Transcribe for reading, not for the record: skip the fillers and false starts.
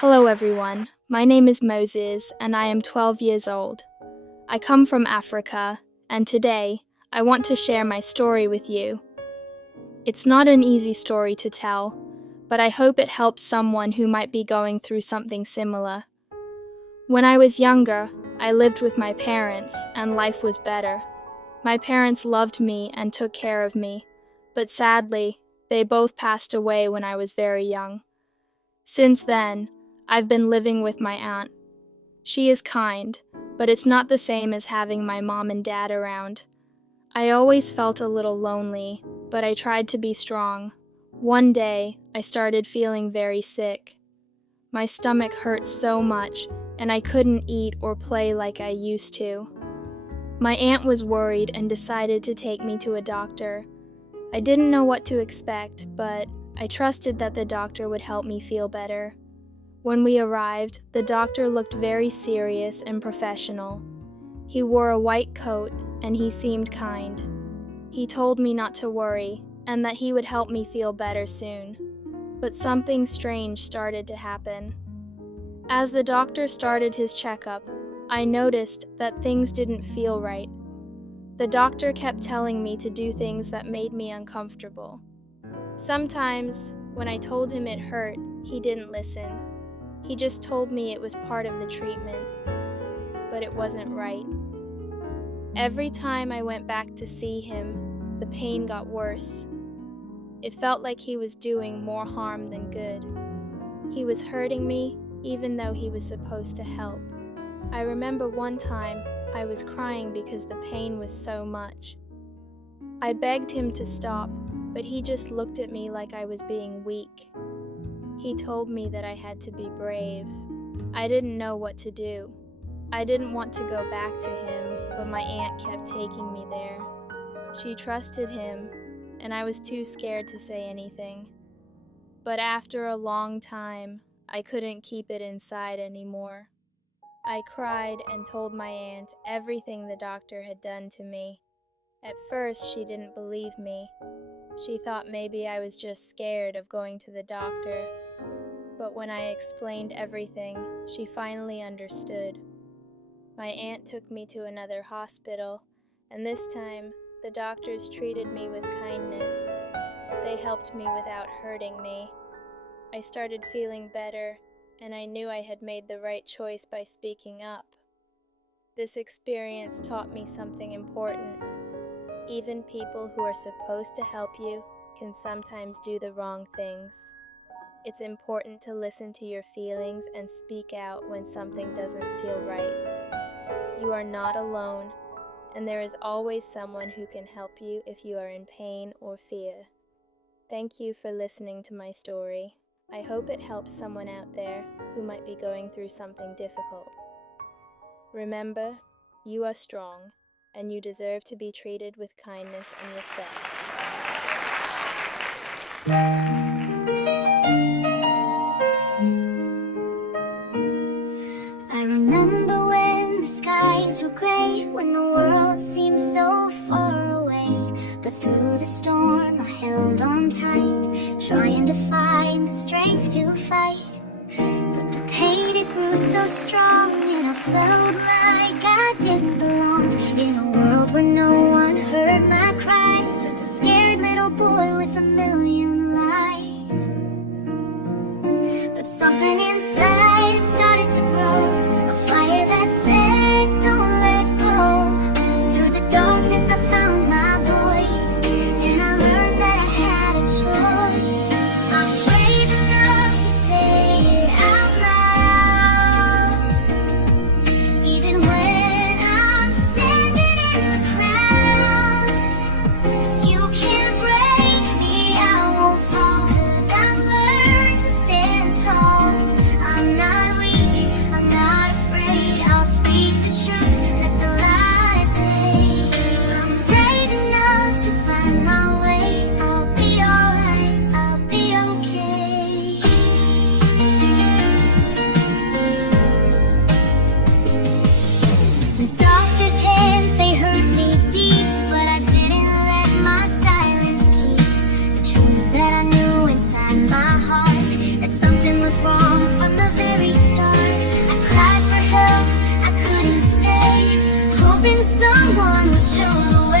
Hello everyone, my name is Moses and I am 12 years old. I come from Africa and today I want to share my story with you. It's not an easy story to tell, but I hope it helps someone who might be going through something similar. When I was younger, I lived with my parents and life was better. My parents loved me and took care of me, but sadly, they both passed away when I was very young. Since then, I've been living with my aunt. She is kind, but it's not the same as having my mom and dad around. I always felt a little lonely, but I tried to be strong. One day, I started feeling very sick. My stomach hurt so much, and I couldn't eat or play like I used to. My aunt was worried and decided to take me to a doctor. I didn't know what to expect, but I trusted that the doctor would help me feel better. When we arrived, the doctor looked very serious and professional. He wore a white coat and he seemed kind. He told me not to worry and that he would help me feel better soon. But something strange started to happen. As the doctor started his checkup, I noticed that things didn't feel right. The doctor kept telling me to do things that made me uncomfortable. Sometimes, when I told him it hurt, he didn't listen. He just told me it was part of the treatment, but it wasn't right. Every time I went back to see him, the pain got worse. It felt like he was doing more harm than good. He was hurting me, even though he was supposed to help. I remember one time I was crying because the pain was so much. I begged him to stop, but he just looked at me like I was being weak. He told me that I had to be brave. I didn't know what to do. I didn't want to go back to him, but my aunt kept taking me there. She trusted him, and I was too scared to say anything. But after a long time, I couldn't keep it inside anymore. I cried and told my aunt everything the doctor had done to me. At first, she didn't believe me. She thought maybe I was just scared of going to the doctor. But when I explained everything, she finally understood. My aunt took me to another hospital, and this time, the doctors treated me with kindness. They helped me without hurting me. I started feeling better, and I knew I had made the right choice by speaking up. This experience taught me something important. Even people who are supposed to help you can sometimes do the wrong things. It's important to listen to your feelings and speak out when something doesn't feel right. You are not alone, and there is always someone who can help you if you are in pain or fear. Thank you for listening to my story. I hope it helps someone out there who might be going through something difficult. Remember, you are strong, and you deserve to be treated with kindness and respect. I remember when the skies were gray, when the world seemed so far away. But through the storm I held on tight, trying to find the strength to fight. But the pain, it grew so strong, and I felt like I didn't belong. In a world where no one heard my cries, just a scared little boy with a million lies. But something inside, it started to grow, a fire that said don't let go. Through the darkness I found my voice, and I learned that I had a choice. I'm brave enough to say it out loud, even when I'm standing in the crowd. You can't break me, I won't fall, 'cause I've learned to stand tall. I someone will show the way.